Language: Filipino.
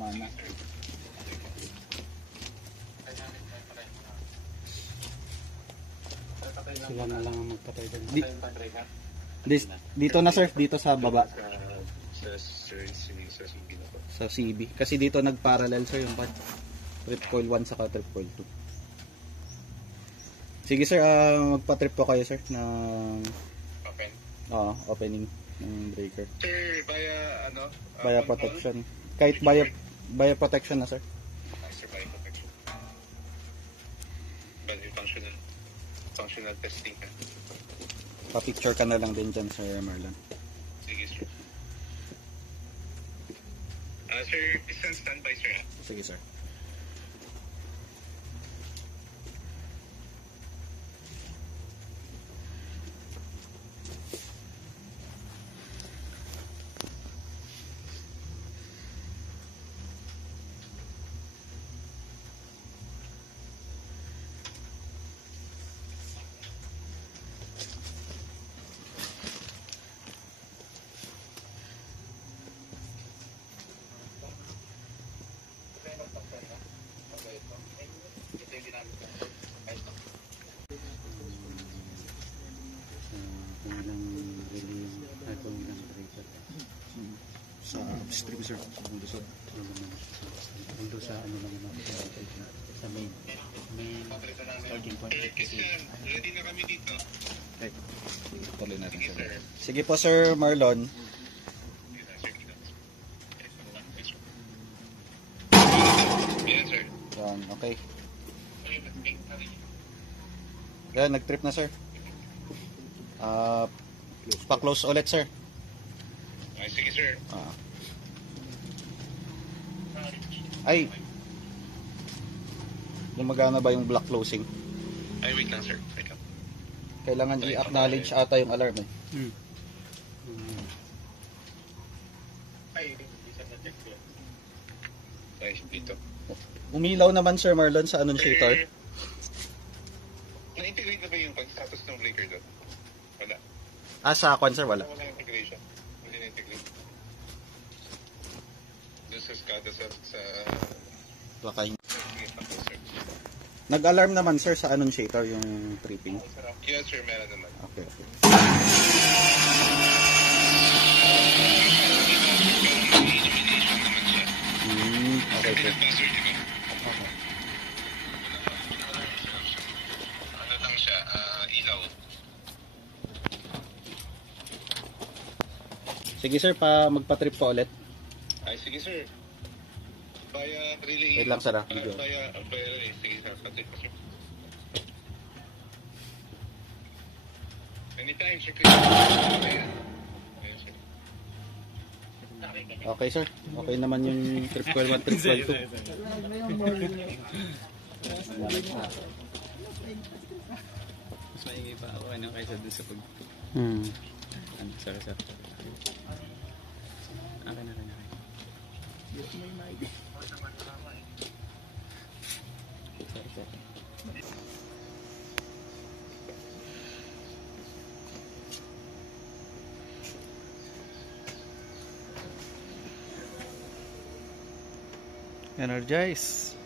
gumana. Sila na lang ang magpatay doon. Dito na sir, dito sa baba. Sa CB. Kasi dito nag-parallel sir yung trip coil 1 saka trip coil 2. Sige sir, magpa-trip po kayo sir ng opening ng breaker. Sir, via protection. Kahit via protection na sir. Sir, via protection. Bali functional testing ka. Pa-picture ka na lang din dyan sir Marlon. Sige sir. Sir, isang standby sir. Sige sir. Sa distributor sa sa ano lang naman sa main charging point. Ready na kami dito. Okay. Tuloy natin sir. Sige po sir Marlon. Yes sir. Yan, okay. Yan, nag-trip na sir. Pa-close ulit sir. Sige sir. Ay, gumagana ba yung block closing? Ay, wait lang sir. Wait lang. Kailangan i-acknowledge ata yung alarm eh. Ay, hindi siya na-check yun. Ay, dito. Umilaw naman sir Marlon sa annunciator. Na-integrate na ba yung pag-status ng breaker doon? Wala. Sa kwan sir, wala. Wala integration. Hindi na-integrate. Doon sa SCADA sa Baka nag-alarm naman sir sa annunciator yung tripping. Yes sir, meron naman. Okay, okay. Okay sir. Ano lang siya, ilaw. Sige sir, magpa-trip pa ulit. Ay, sige sir. Via relay. Wait lang sir video. Via relay. Sige sir, patrip pa sir. Anytime sir. Okay sir, okay naman yung trip coil 1, trip coil 2. Mas maingay pa ako kaysa doon sa pag... Sorry sir. Okay na. Energize.